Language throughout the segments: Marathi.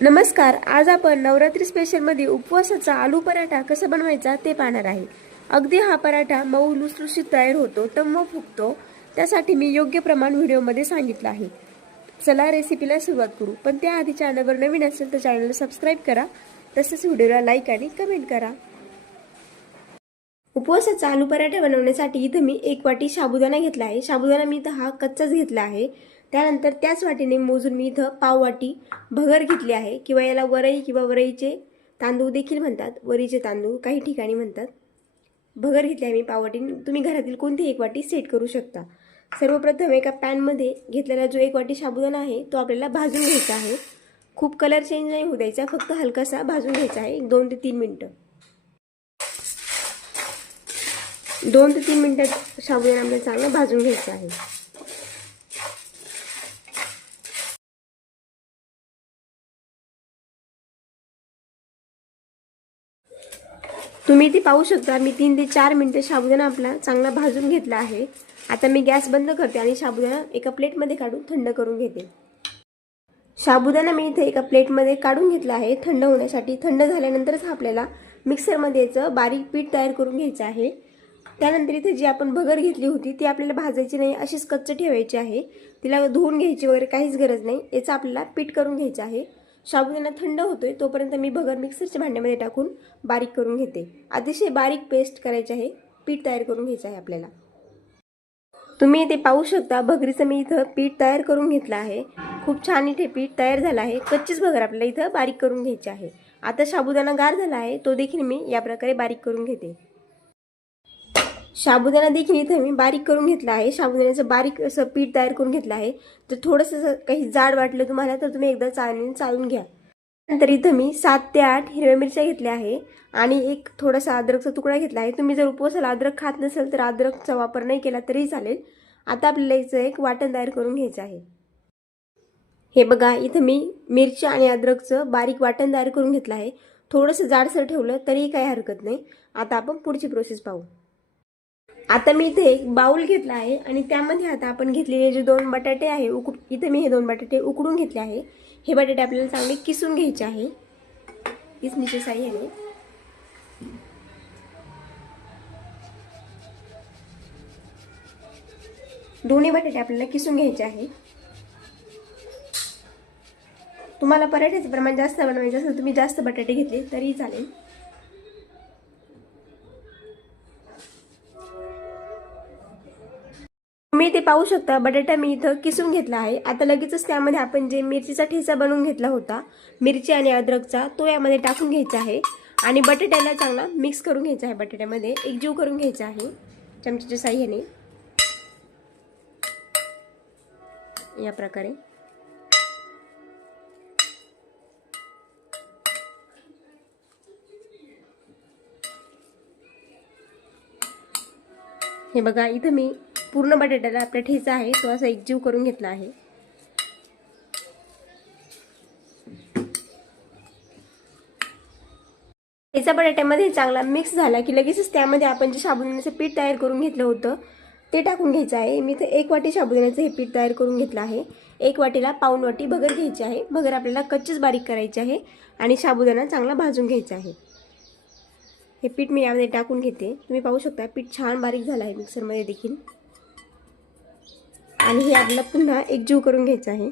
नमस्कार. आज आपण नवरात्री स्पेशलमध्ये उपवासाचा आलू पराठा कसा बनवायचा ते पाहणार आहे. अगदी हा पराठा मऊ लुसलुशीत तयार होतो, टम्म फुगतो. त्यासाठी मी योग्य प्रमाण व्हिडिओमध्ये सांगितलं आहे. चला रेसिपीला सुरुवात करू. पण त्याआधी चॅनलवर नवीन असेल तर चॅनलला सबस्क्राईब करा, तसेच व्हिडिओला लाईक आणि कमेंट करा. उपवासाचा आलू पराठा बनवण्यासाठी इथं मी 1 वाटी साबुदाणा घेतला आहे. साबुदाणा मी इथं हा कच्चाच घेतला आहे. त्यानंतर त्याच वाटीने मोजून मी इथं पाव वाटी भगर घेतली आहे, किंवा याला वरई किंवा वरईचे तांदूळ देखील म्हणतात. वरीचे तांदूळ काही ठिकाणी म्हणतात. भगर घेतली आहे मी पाव वाटी. तुम्ही घरातील कोणती 1 वाटी सेट करू शकता. सर्वप्रथम एका पॅनमध्ये घेतलेला जो 1 वाटी साबुदाणा आहे तो आपल्याला भाजून घ्यायचा आहे. खूप कलर चेंज नाही होऊ द्यायचा, फक्त हलकासा भाजून घ्यायचा आहे. 2 ते 3 मिनिटं. 2 ते 3 मिनिटात साबुदाणा आपल्याला चांगला भाजून घ्यायचा आहे. तुम्ही इथे पाहू शकता मी 3 ते 4 मिनिटं साबुदाणा आपला चांगला भाजून घेतला आहे. आता मी गॅस बंद करते आणि साबुदाणा एका प्लेटमध्ये काढून थंड करून घेते. साबुदाणा मी इथे एका प्लेटमध्ये काढून घेतला आहे थंड होण्यासाठी. थंड झाल्यानंतरच आपल्याला मिक्सरमध्ये याचं बारीक पीठ तयार करून घ्यायचं आहे. त्यानंतर इथे जी आपण भगर घेतली होती ती आपल्याला भाजायची नाही, अशीच कच्चं ठेवायची आहे. तिला धुवून घ्यायची वगैरे काहीच गरज नाही. याचं आपल्याला पीठ करून घ्यायचं आहे. साबुदाणा थंड होतोय तोपर्यंत मी भगर मिक्सरच्या भांड्यामध्ये टाकून बारीक करून घेते. अतिशय बारीक पेस्ट करायची आहे. पीठ तयार करून घ्यायचं आहे आपल्याला. तुम्ही इथे पाहू शकता भगरीचं मी इथं पीठ तयार करून घेतलं आहे. खूप छान इथे पीठ तयार झालं आहे. कच्चीच भगर आपल्याला इथं बारीक करून घ्यायची आहे. आता साबुदाणा गार झाला आहे तो देखील मी या प्रकारे बारीक करून घेते. साबुदाणा देखील इथे मी बारीक करून घेतला आहे. साबुदाण्याचं बारीक असं पीठ तयार करून घेतलं आहे. तर थोडंसं काही जाड वाटलं तुम्हाला तर तुम्ही एकदा चाळणीने चाळून घ्या. नंतर इथं मी 7 ते 8 हिरव्या मिरच्या घेतल्या आहे आणि एक थोडासा अद्रकचा तुकडा घेतला आहे. तुम्ही जर उपवासाला अद्रक खात नसेल तर अद्रकचा वापर नाही केला तरी चालेल. आता आपल्याला याचं एक वाटण तयार करून घ्यायचं आहे. हे बघा इथं मी मिरची आणि अद्रकचं बारीक वाटण तयार करून घेतलं आहे. थोडंसं जाडसर ठेवलं तरीही काही हरकत नाही. आता आपण पुढची प्रोसेस पाहू. आता मी इथे एक बाउल घेतला आहे आणि त्यामध्ये आता आपण घेतलेले जे 2 बटाटे आहे इथे मी हे 2 बटाटे उकडून घेतले आहे. हे बटाटे आपल्याला चांगले किसून घ्यायचे आहे किसणीच्या साहाय्याने. दोन्ही बटाटे आपल्याला किसून घ्यायचे आहे. तुम्हाला पराठ्याचं प्रमाण जास्त बनवायचं असेल तुम्ही जास्त बटाटे घेतले तरी चालेल. तुम्ही इथे पाहू शकता बटाटा मी इथं किसून घेतला आहे. आता लगेचच त्यामध्ये आपण जे मिरचीचा ठेचा बनवून घेतला होता मिरची आणि अद्रकचा तो यामध्ये टाकून घ्यायचा आहे आणि बटाट्याला चांगला मिक्स करून घ्यायचा आहे. बटाट्यामध्ये एकजीव करून घ्यायचा आहे चमच्याच्या साहाय्याने या प्रकारे. हे बघा इथं मी पूर्ण बटाट्याला आपला ठेचा आहे तो असा एकजीव करून घेतला आहे. ठेचा बटाट्यामध्ये चांगला मिक्स झाला की लगेचच त्यामध्ये आपण जे साबुदाण्याचं पीठ तयार करून घेतलं होतं ते टाकून घ्यायचं आहे. मी इथे 1 वाटी साबुदाण्याचं हे पीठ तयार करून घेतलं आहे. 1 वाटीला पाऊण वाटी भगर घ्यायची आहे. भगर आपल्याला कच्चीच बारीक करायची आहे आणि साबुदाणा चांगला भाजून घ्यायचा आहे. हे पीठ मी यामध्ये टाकून घेते. तुम्ही पाहू शकता पीठ छान बारीक झालं आहे मिक्सरमध्ये देखील. आणि हे आपल्याला पुन्हा एकजीव करून घ्यायचं आहे.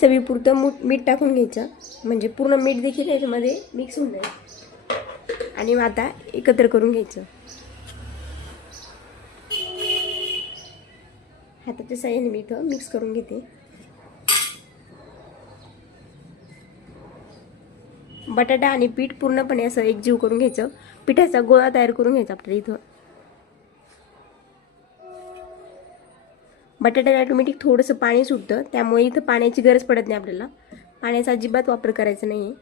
चवीपुरतं मीठ टाकून घ्यायचं म्हणजे पूर्ण मीठ देखील याच्यामध्ये मिक्स होऊन जाईल. आणि आता एकत्र करून घ्यायचं. हाताच्या साहाय्याने मी इथं मिक्स करून घेते. बटाटा आणि पीठ पूर्णपणे असं एकजीव करून घ्यायचं. पिठाचा गोळा तयार करून घ्यायचा आपल्याला इथं. बटाट्याला ऑटोमॅटिक थोडंसं पाणी सुटतं त्यामुळे इथं पाण्याची गरज पडत नाही आपल्याला. पाण्याचा अजिबात वापर करायचा नाही.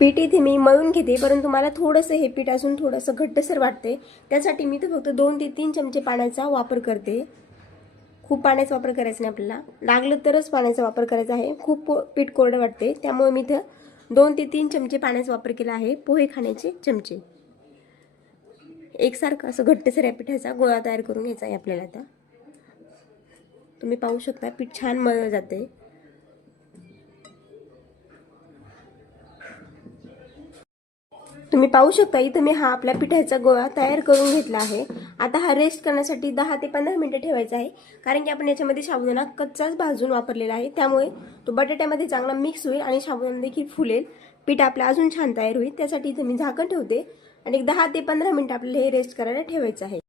पीठ इथे मी मळून घेते, परंतु मला थोडंसं हे पीठ असून थोडंसं घट्टसर वाटते. त्यासाठी मी इथं फक्त 2 ते 3 चमचे पाण्याचा वापर करते. खूप पाण्याचा वापर करायचा नाही आपल्याला. लागलं तरच पाण्याचा वापर करायचा आहे. खूप पीठ कोरडं वाटते त्यामुळे मी इथं 2 ते 3 चमचे पाण्याचा वापर केला आहे. पोहे खाण्याचे चमचे. एकसारखं असं घट्टसर या पिठाचा गोळा तयार करून घ्यायचा आहे आपल्याला. आता तुम्ही पाहू शकता पीठ छान मळलं जाते. तुम्ही पाहू शकता इथं मी हा आपल्या पिठाचा गोळा तयार करून घेतला आहे. आता हा रेस्ट करण्यासाठी 10 ते 15 मिनिटं ठेवायचा आहे, कारण की आपण याच्यामध्ये साबुदाणा कच्चाच भाजून वापरलेला आहे, त्यामुळे तो बटाट्यामध्ये चांगला मिक्स होईल आणि साबुदाणा देखील फुलेल. पीठ आपलं अजून छान तयार होईल. त्यासाठी इथं मी झाकण ठेवते आणि 10 ते 15 मिनिटं आपल्याला हे रेस्ट करायला ठेवायचं आहे.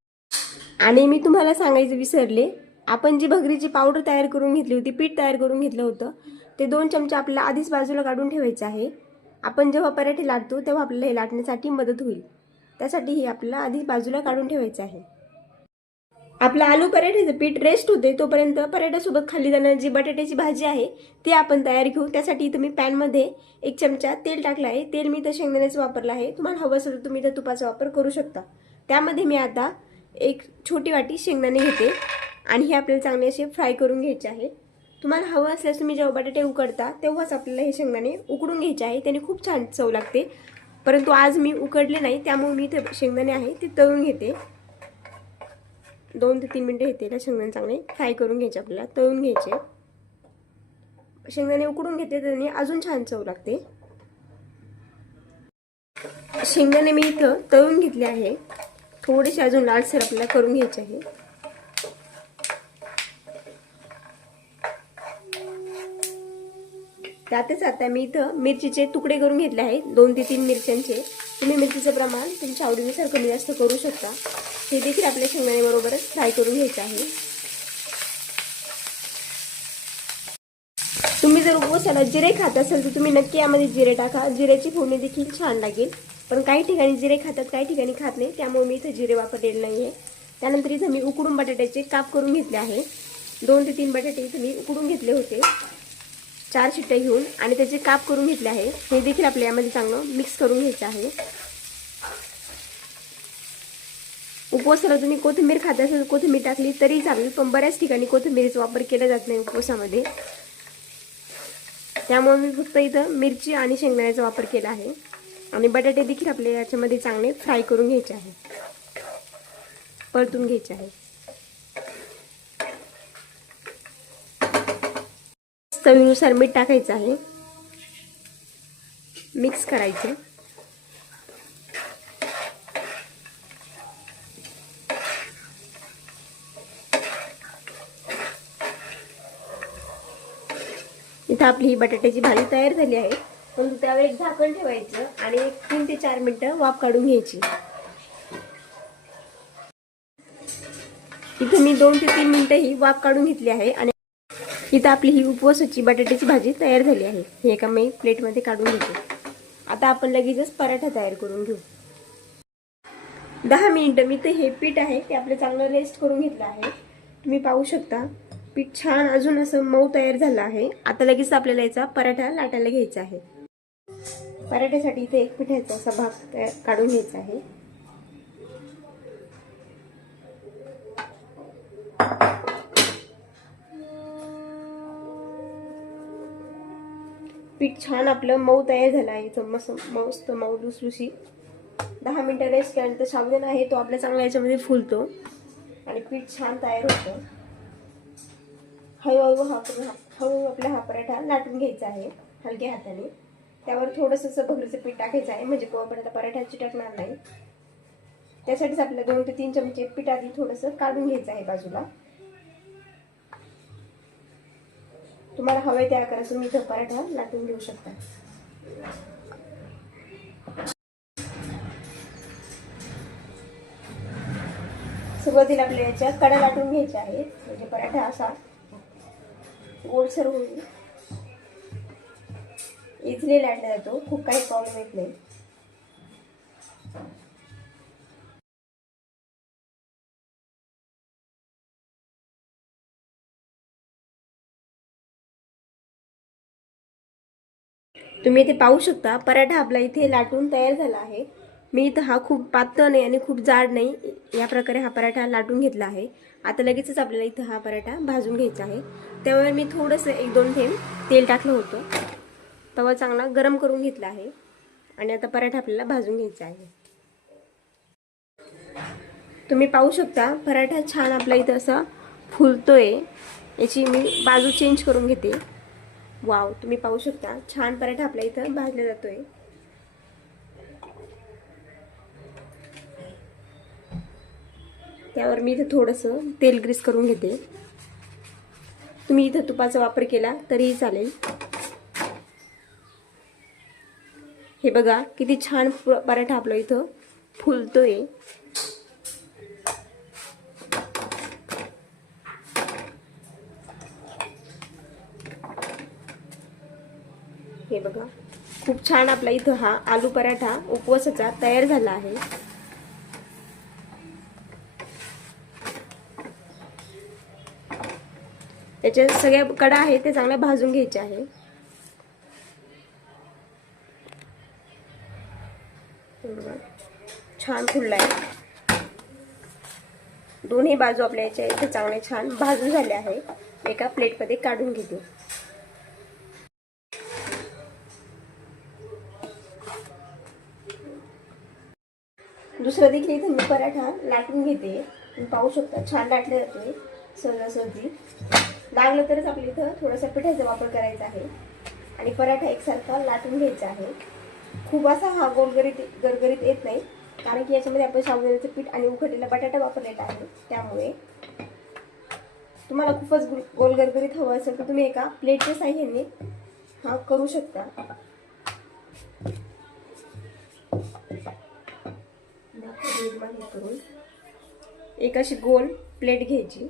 आणि मी तुम्हाला सांगायचं विसरले, आपण जी भगरीची पावडर तयार करून घेतली होती, पीठ तयार करून घेतलं होतं, ते 2 चमचे आपल्याला आधीच बाजूला काढून ठेवायचं आहे. आपण जेव्हा पराठे लाटतो तेव्हा आपल्याला हे लाटण्यासाठी मदत होईल. त्यासाठी हे आपल्याला आधी बाजूला काढून ठेवायचं आहे. आपलं आलू पराठ्याचं पीठ रेस्ट होते तोपर्यंत पराठ्यासोबत खाल्ली जाणारी जी बटाट्याची भाजी आहे ती आपण तयार घेऊ. त्यासाठी तुम्ही पॅनमध्ये 1 चमचा तेल टाकलं आहे. तेल मी तर शेंगदाण्याचं वापरलं आहे. तुम्हाला हवं असेल तर तुम्ही तर तुपाचा वापर करू शकता. त्यामध्ये मी आता 1 छोटी वाटी शेंगदाणे घेते आणि हे आपल्याला चांगले असे फ्राय करून घ्यायचे आहे. तुम्हाला हवं असल्यास तुम्ही जेव्हा बटाटे उकडता तेव्हाच आपल्याला हे शेंगदाणे उकडून घ्यायचे आहे, त्याने खूप छान चव लागते. परंतु आज मी उकडले नाही, त्यामुळे मी ते शेंगदाणे आहे ते तळून घेते. 2 ते 3 मिनिटं घेते. शेंगदाणे चांगले फ्राय करून घ्यायचे, आपल्याला तळून घ्यायचे. शेंगदाणे उकडून घेते त्याने अजून छान चव लागते. शेंगदाणे मी इथं तळून घेतले आहे. थोडेसे अजून लालसर आपल्याला करून घ्यायचे आहे. त्यातच आता मी इथं मिरचीचे तुकडे करून घेतले आहेत, 2 ते 3 मिरच्यांचे. तुम्ही मिरचीचं प्रमाण तुमच्या आवडीनुसार कमी जास्त करू शकता. हे देखील आपल्या शेंगदाण्याबरोबरच फ्राय करून घ्यायचं आहे. तुम्ही जर उपवासाला जिरे खात असाल तर तुम्ही नक्की यामध्ये जिरे टाका. जिऱ्याची फोडणी देखील छान लागेल. पण काही ठिकाणी जिरे खातात, काही ठिकाणी खात नाही, त्यामुळे मी इथं जिरे वापरलेले नाही आहे. त्यानंतर इथं मी उकडून बटाट्याचे काप करून घेतले आहे. 2 ते 3 बटाटे इथं मी उकडून घेतले होते 4 शिट्ट्या घेऊन, आणि त्याचे काप करून घेतले आहे. हे देखील आपल्या यामध्ये चांगलं मिक्स करून घ्यायचं आहे. उपवासाला तुम्ही कोथिंबीर खात असाल कोथिंबीर टाकली तरी चालेल, पण बऱ्याच ठिकाणी कोथिंबीरीचा वापर केला जात नाही उपवासामध्ये. त्यामुळे मी फक्त इथं मिरची आणि शेंगदाण्याचा वापर केला आहे. आणि बटाटे देखील आपले याच्यामध्ये चांगले फ्राय करून घ्यायचे आहे, परतून घ्यायचे आहे. चवीनुसार मीठ टाकायचं आहे. मिक्स करायचं. इथं आपली ही बटाट्याची भाजी तयार झाली आहे. पण त्यावर एक झाकण ठेवायचं आणि 3 ते 4 मिनिटं वाफ काढून घ्यायची. इथं मी 2 ते 3 मिनिटं ही वाफ काढून घेतली आहे. आणि इथं आपली ही उपवासाची बटाट्याची भाजी तयार झाली आहे. हे एका मी प्लेटमध्ये काढून घेते. आता आपण लगेचच पराठा तयार करून घेऊ. 10 मिनिटं मी ते हे पीठ आहे ते आपलं चांगलं रेस्ट करून घेतलं आहे. तुम्ही पाहू शकता पीठ छान अजून असं मऊ तयार झालं आहे. आता लगेच आपल्याला याचा पराठा लाटायला घ्यायचा आहे. पराठ्यासाठी इथे एक पिठाचा असा भाग काढून घ्यायचा आहे. पीठ छान आपलं मऊ तयार झालं आहे. मस्त मऊ लुसलुशी. 10 मिनिटं रेस्ट केल्यानंतर साबुदाणा आहे तो आपल्या चांगल्या याच्यामध्ये फुलतो आणि पीठ छान तयार होतं. हळूहळू आपला हा पराठा लाटून घ्यायचा आहे हलक्या हाताने. त्यावर थोडंसं भगरीचं पीठ टाकायचं आहे, म्हणजे पराठा चिटकणार नाही. त्यासाठीच आपल्याला 2 ते 3 चमचे पीठ आधी थोडंसं काढून घ्यायचं आहे बाजूला. तुम्हाला हवे त्या आकारात तुम्ही इथं पराठा लाटून घेऊ शकता. सुरुवातीला आपल्याला याच्या कडा लाटून घ्यायच्या आहेत, म्हणजे पराठा असा गोलसर होईल. इझिली लाटला जातो, खूप काही प्रॉब्लेम येत नाही. तुम्ही इथे पाहू शकता पराठा आपला इथे लाटून तयार झाला आहे. मी इथं हा खूप पातळ नाही आणि खूप जाड नाही, या प्रकारे हा पराठा लाटून घेतला आहे. आता लगेचच आपल्याला इथं हा पराठा भाजून घ्यायचा आहे. त्यामुळे मी थोडंसं 1-2 थेंब तेल टाकलं होतं. तवा चांगला गरम करून घेतला आहे आणि आता पराठा आपल्याला भाजून घ्यायचा आहे. तुम्ही पाहू शकता पराठा छान आपला इथं असा फुलतोय. याची मी बाजू चेंज करून घेते. वाव, तुम्ही पाहू शकता छान पराठा आपल्या इथं भाजला जातोय. त्यावर मी इथं थोडंसं तेल ग्रीस करून घेते. तुम्ही इथं तुपाचा वापर केला तरीही चालेल. हे बघा किती छान पराठा आपला इथं फुलतोय. हे बघा खूप छान आपला इथं हा आलू पराठा उपवासाचा तयार झाला आहे. त्याच्या सगळ्या कडा आहेत ते चांगल्या भाजून घ्यायचे आहे. छान फुललाय. दोन्ही बाजू आपल्या याच्या इथे चांगले छान भाजून झाले आहे. एका प्लेटमध्ये काढून घेते. दुसरा देखील इथे मी पराठा लाटून घेते. तुम्ही पाहू शकता छान लाटले जातोय सहजासहजी. लागलं तरच आपल्या इथं थोडासा पिठाचा वापर करायचा आहे आणि पराठा एकसारखा लाटून घ्यायचा आहे. खूप असा हा गरगरीत येत नाही, कारण की याच्यामध्ये आपण साबुदाण्याचं पीठ आणि उकडलेला बटाटा वापरलेला आहे. त्यामुळे तुम्हाला खूपच गोल गरगरीत हवं असेल तर तुम्ही एका प्लेटच्या साह्याने हा करू शकता. करून एक अशी गोल प्लेट घ्यायची.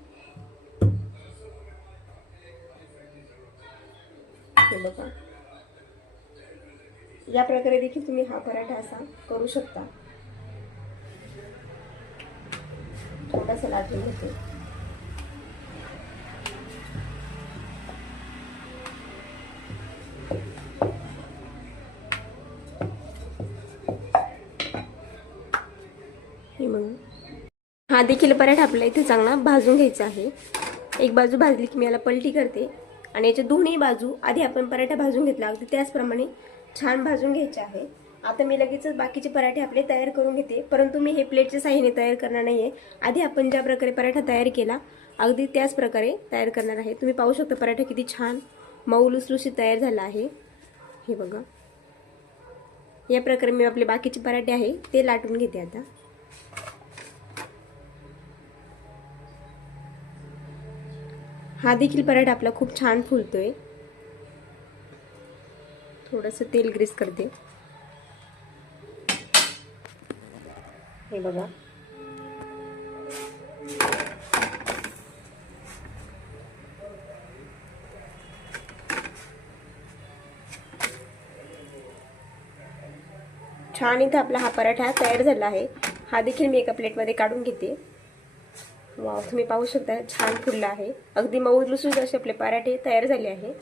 हे बघा या प्रकारे देखील तुम्ही हा पराठा असा करू शकता. थोडासा लाटून घेते. हे मग हा देखील पराठा आपल्याला इथे चांगला भाजून घ्यायचा आहे. एक बाजू भाजली की मी याला पलटी करते आणि याच्या दोन्ही बाजू आधी आपण पराठा भाजून घेतला अगदी त्याचप्रमाणे छान भाजून घ्यायचे आहे. आता मी लगेचच बाकीचे पराठे आपले तयार करून घेते, परंतु मी हे प्लेटच्या साह्याने तयार करणार नाहीये. आधी आपण ज्या प्रकारे पराठा तयार केला अगदी त्याच प्रकारे तयार करणार आहे. तुम्ही पाहू शकता पराठा किती छान मऊ लुसलुशीत तयार झाला आहे. हे बघा या प्रकारे मी आपले बाकीचे पराठे आहे ते लाटून घेते. आता हा देखील पराठा आपला खूप छान फुलतोय. थोडंसं तेल ग्रीस करते. हे बघा छान इथं आपला हा पराठा तयार झाला आहे. हा देखील मी एका प्लेटमध्ये काढून घेते. वाव, तुम्ही पाहू शकता छान फुलला आहे. अगदी मऊ लुसलुशीत असे आपले पराठे तयार झाले आहे.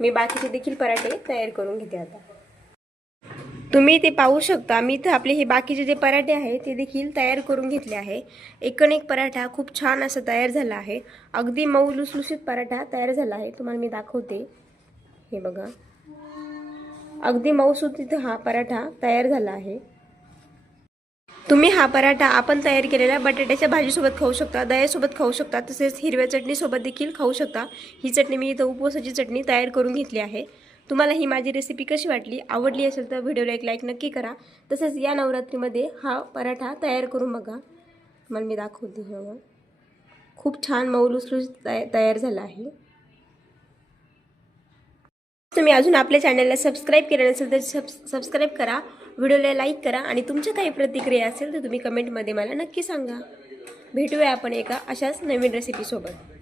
मी बाकीचे देखील पराठे तयार करून घेते. आता तुम्ही ते पाहू शकता मी इथे आपले हे बाकीचे जे पराठे आहेत ते देखील तयार करून घेतले आहे. एकूण एक पराठा खूप छान असा तयार झाला आहे. अगदी मऊ लुसलुशीत पराठा तयार झाला आहे. तुम्हाला मी दाखवते. हे बघा अगदी मऊसूत हा पराठा तयार झाला आहे. तुम्ही हा पराठा आपण तयार केलेल्या बटाट्याच्या भाजीसोबत खाऊ शकता, दह्यासोबत खाऊ शकता, तसेच हिरव्या चटणीसोबत देखील खाऊ शकता. ही चटणी मी इथं उपवासाची चटणी तयार करून घेतली आहे. तुम्हाला ही माझी रेसिपी कशी वाटली, आवडली असेल तर व्हिडिओला एक लाईक नक्की करा. तसेच या नवरात्रीमध्ये हा पराठा तयार करून बघा. मला मी दाखवते. हे खूप छान मऊ लुसलुशीत तयार झाला आहे. तुम्ही अजून आपल्या चॅनलला सबस्क्राईब केलं नसेल तर सबस्क्राईब करा, व्हिडिओला लाईक करा आणि तुमच्या काही प्रतिक्रिया असेल तर तुम्ही कमेंटमध्ये मला नक्की सांगा. भेटूया आपण एका अशाच नवीन रेसिपीसोबत.